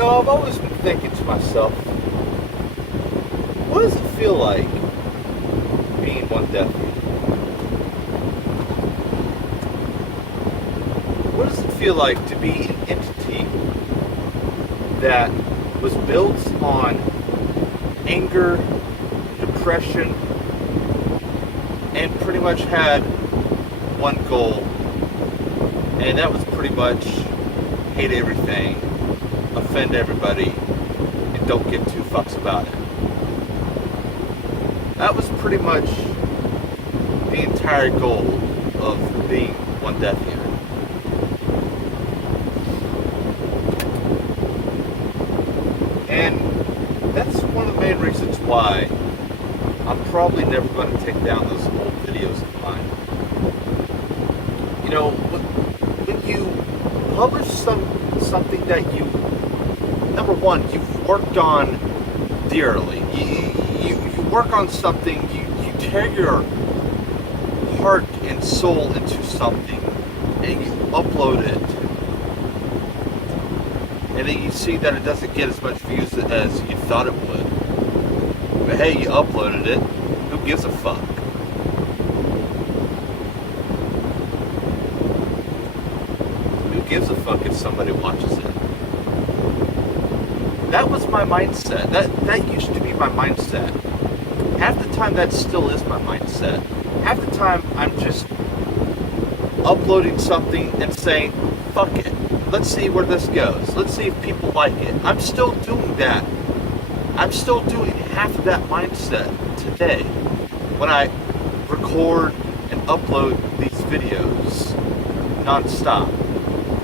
I've always been thinking to myself, what does it feel like being one death eater? What does it feel like to be an entity that was built on anger, depression, and pretty much had one goal, and that was pretty much hate everything, offend everybody, and don't give two fucks about it. That was pretty much the entire goal of being one Death Eater. And that's one of the main reasons why I'm probably never going to take down those old videos of mine. When you publish something that you, number one, you've worked on dearly. You work on something, you tear your heart and soul into something, and you upload it, and then you see that it doesn't get as much views as you thought it would. But hey, you uploaded it. Who gives a fuck? Who gives a fuck if somebody watches it? That was my mindset. That used to be my mindset. Half the time that still is my mindset. Half the time I'm just uploading something and saying, fuck it. Let's see where this goes. Let's see if people like it. I'm still doing that. I'm still doing half of that mindset today when I record and upload these videos non-stop.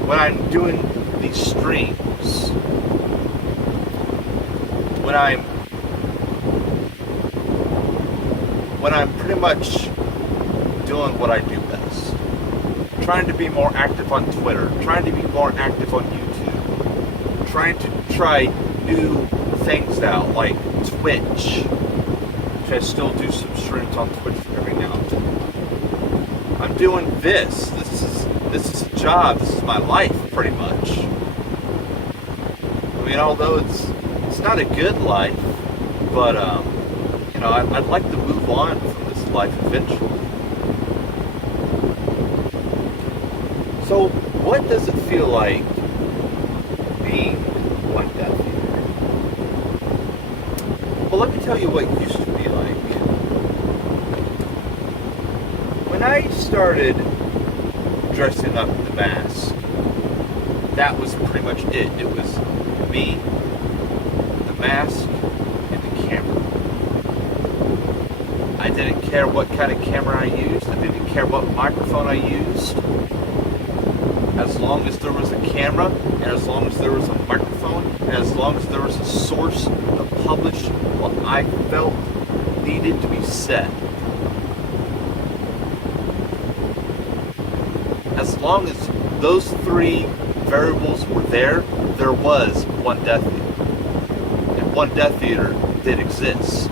When I'm doing these streams. When I'm pretty much doing what I do best. Trying to be more active on Twitter. Trying to be more active on YouTube. Trying to try new things out, like Twitch. Which I still do some streams on Twitch every now and then. I'm doing this. This is a job. This is my life, pretty much. I mean, although it's not a good life, but I'd like to move on from this life eventually. So, what does it feel like being one Death Eater? Well, let me tell you what it used to be like. When I started dressing up in the mask, that was pretty much it. It was me, the mask, and the camera. I didn't care what kind of camera I used. I didn't care what microphone I used. As long as there was a camera, and as long as there was a microphone, and as long as there was a source to publish what I felt needed to be said. As long as those three variables were there was one Death Eater. And one Death Eater did exist.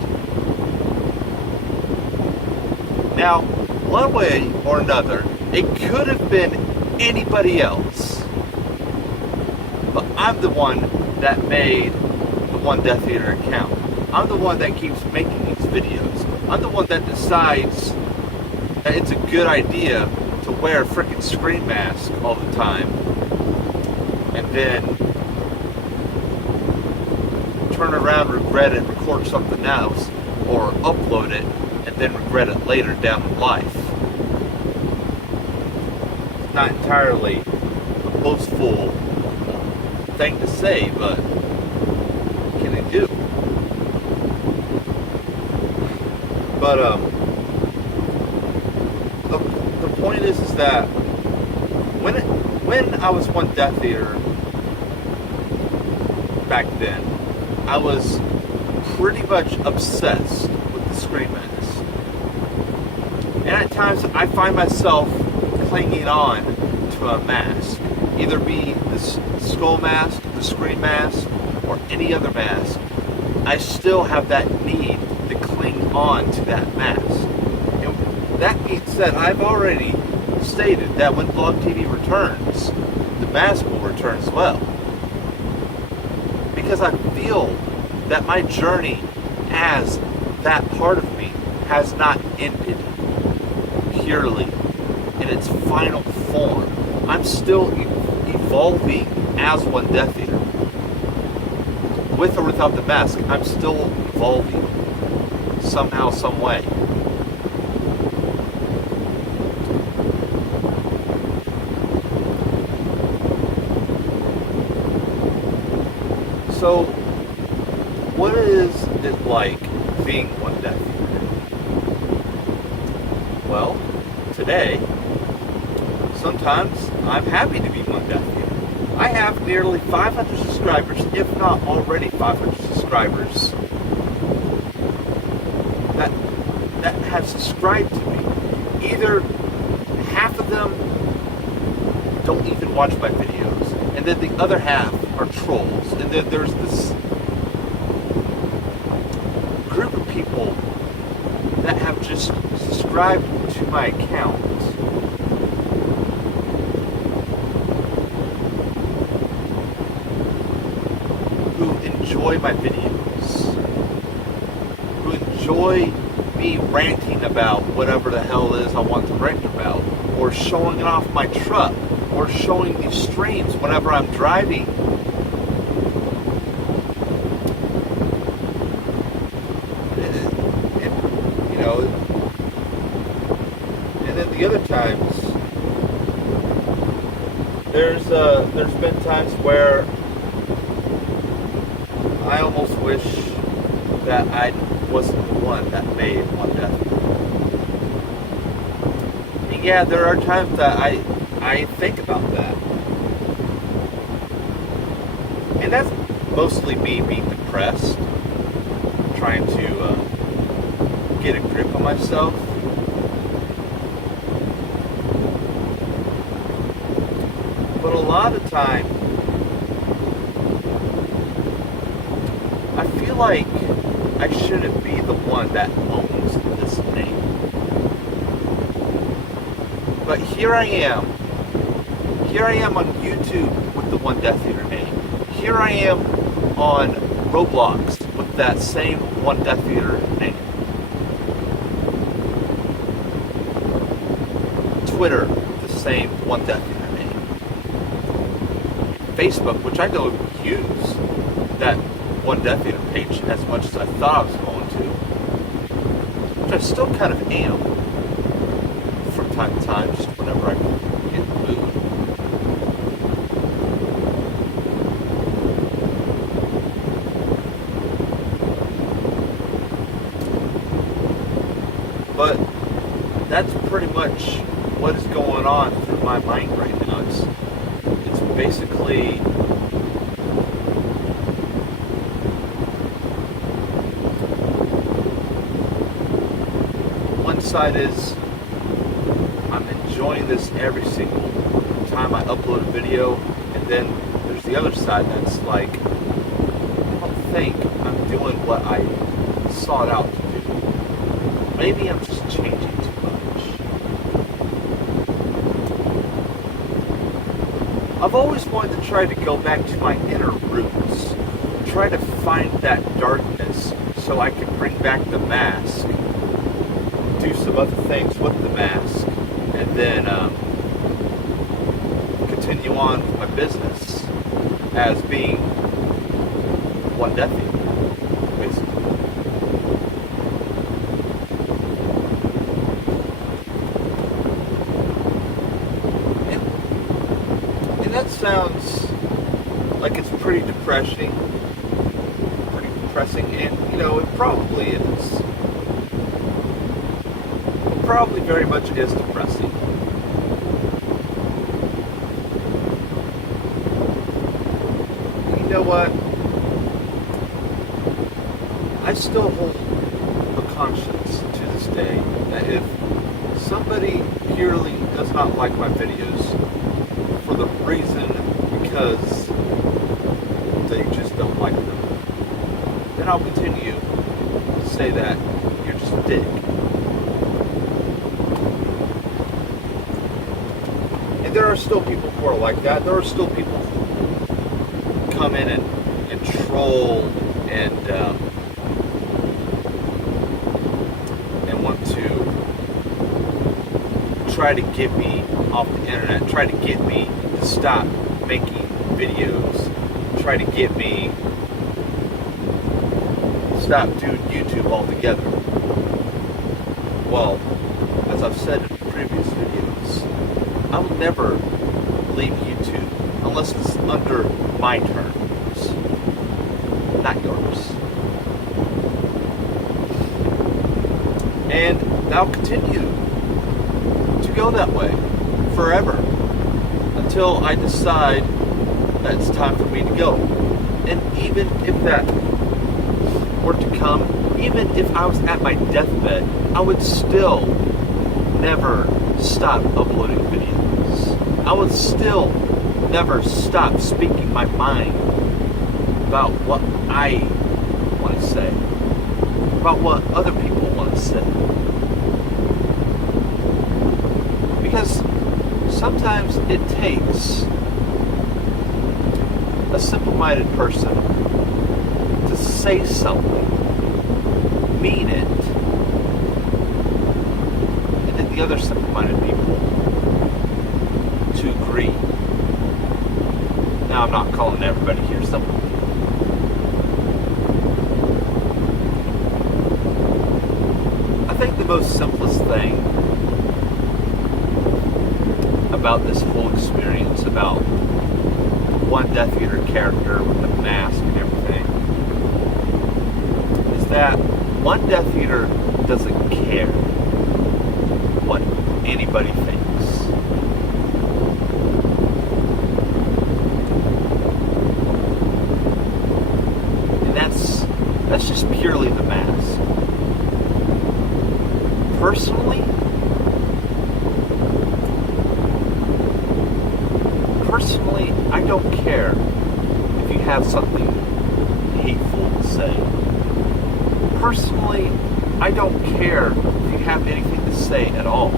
Now, one way or another, it could have been anybody else. But I'm the one that made the One Death Eater account. I'm the one that keeps making these videos. I'm the one that decides that it's a good idea to wear a freaking screen mask all the time. And then turn around, regret it, record something else, or upload it, and then regret it later down in life. Not entirely a boastful thing to say, but what can I do? But the point is that when I was one Death Eater back then, I was pretty much obsessed with the screen mask. And at times I find myself clinging on to a mask, either be the skull mask, the screen mask, or any other mask. I still have that need to cling on to that mask. And that being said, I've already stated that when Blog TV returns, the mask will return as well. because I feel that my journey as that part of me has not ended purely in its final form. I'm still evolving as 1DeathEater. With or without the mask, I'm still evolving somehow, some way. So, what is it like being 1DeathEater? Well, today, sometimes I'm happy to be 1DeathEater. I have nearly 500 subscribers, if not already 500 subscribers, that have subscribed to me. Either half of them don't even watch my videos, and then the other half are trolls, and then there's this group of people that have just subscribed to my account who enjoy my videos, who enjoy me ranting about whatever the hell it is I want to rant about, or showing it off my truck, or showing these streams whenever I'm driving. And, you know, and then the other times, there's been times where I almost wish that I wasn't the one that made 1DeathEater. And yeah, there are times that I think about that. And that's mostly me being depressed, trying to get a grip on myself. But a lot of the time, I feel like I shouldn't be the one that owns this name. But here I am. Here I am on YouTube with the 1DeathEater name. Here I am on Roblox with that same 1DeathEater name. Twitter with the same 1DeathEater name. Facebook, which I don't use that 1DeathEater page as much as I thought I was going to, which I still kind of am from time to time, just whenever I get in the mood. But that's pretty much what is going on through my mind right now. It's basically one side is I'm enjoying this every single time I upload a video, and then there's the other side that's like, I don't think I'm doing what I sought out to do. Maybe I'm just changing too much. I've always wanted to try to go back to my inner roots, try to find that darkness so I can bring back the mask, do some other things with the mask, and then continue on with my business as being 1DeathEater, basically. And that sounds like it's pretty depressing, and you know, it probably is. It probably very much is depressing. You know what? I still hold a conscience to this day that if somebody purely does not like my videos for the reason because they just don't like them, then I'll continue to say that you're just a dick. And there are still people who are like that. There are still people who come in and troll and want to try to get me off the internet, try to get me to stop making videos, try to get me to stop doing YouTube altogether. Well, as I've said in previous videos, I will never leave YouTube unless it's under my terms, not yours. And I'll continue to go that way forever until I decide that it's time for me to go. And even if that were to come, even if I was at my deathbed, I would still never stop uploading videos. I would still never stop speaking my mind about what I want to say, about what other people want to say. Because sometimes it takes a simple-minded person to say something, mean it, and then the other simple-minded people to agree. Now, I'm not calling everybody here simple. I think the most simplest thing about this whole experience, about the 1DeathEater character with the mask and everything, is that 1DeathEater doesn't care what anybody thinks. And that's just purely the mask. Personally, I don't care if you have something hateful to say. Personally, I don't care if you have anything to say at all.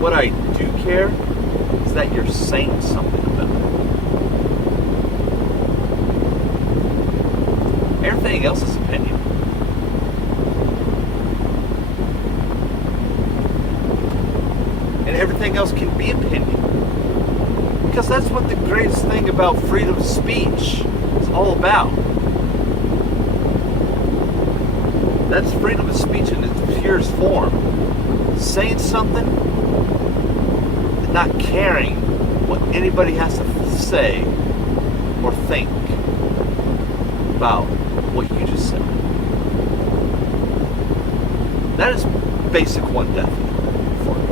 What I do care is that you're saying something about it. Everything else is opinion. And everything else can be opinion. Because that's what the greatest thing about freedom of speech is all about. That's freedom of speech in its purest form. Saying something and not caring what anybody has to say or think about what you just said. That is basic 1DeathEater for me.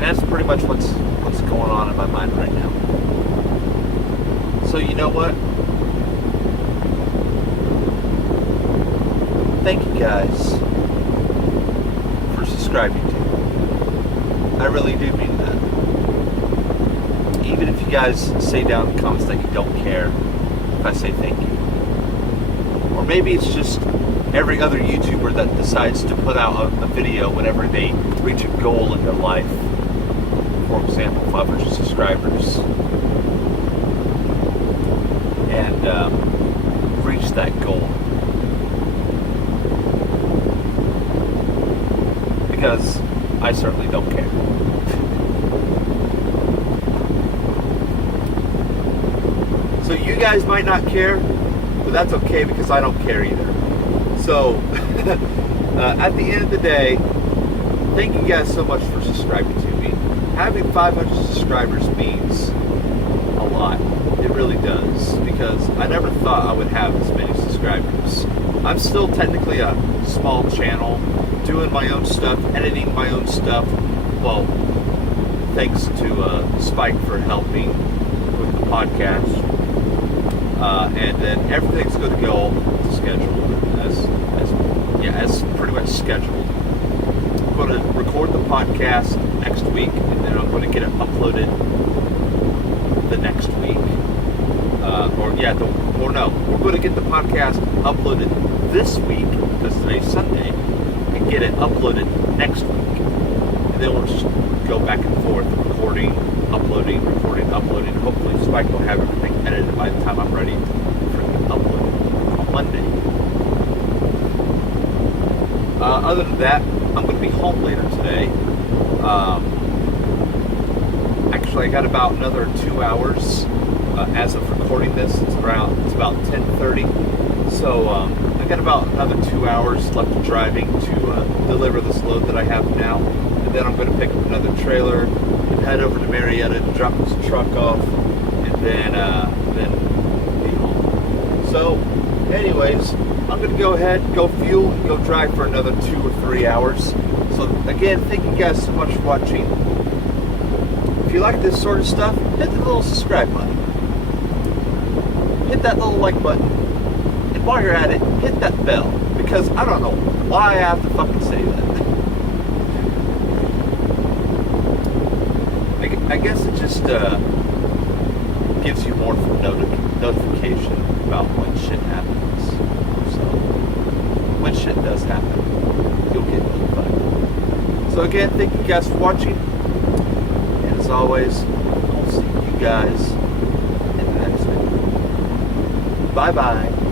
That's pretty much what's going on in my mind right now. So you know what? Thank you guys for subscribing to me. I really do mean that. Even if you guys say down in the comments that you don't care if I say thank you. Or maybe it's just every other YouTuber that decides to put out a video whenever they reach a goal in their life. For example, 500 subscribers, and reach that goal. Because I certainly don't care. So you guys might not care, but that's okay because I don't care either. So at the end of the day, thank you guys so much for subscribing to me. Having 500 subscribers means a lot. It really does, because I never thought I would have this many subscribers. I'm still technically a small channel, doing my own stuff, editing my own stuff. Well, thanks to Spike for helping with the podcast. And then everything's going to go scheduled, as pretty much scheduled. I'm going to record the podcast next week, and then I'm going to get it uploaded the next week. we're going to get the podcast uploaded this week, because today's Sunday, and get it uploaded next week. And then we'll just go back and forth, recording, uploading. Hopefully Spike will have everything edited by the time I'm ready to freaking upload it on Monday. Other than that, I'm going to be home later today. Actually, I got about another 2 hours as of recording this. It's about 10:30. So I got about another 2 hours left of driving to deliver this load that I have now. And then I'm going to pick up another trailer and head over to Marietta to drop this truck off, and then be home. So, anyways, I'm going to go ahead, go fuel, and go drive for another 2 or 3 hours. So, again, thank you guys so much for watching. If you like this sort of stuff, hit the little subscribe button. Hit that little like button. And while you're at it, hit that bell. Because I don't know why I have to fucking say that. I guess it just gives you more notification about when shit happens. So, when shit does happen, you'll get notified. So again, thank you guys for watching. And as always, I'll see you guys in the next video. Bye-bye.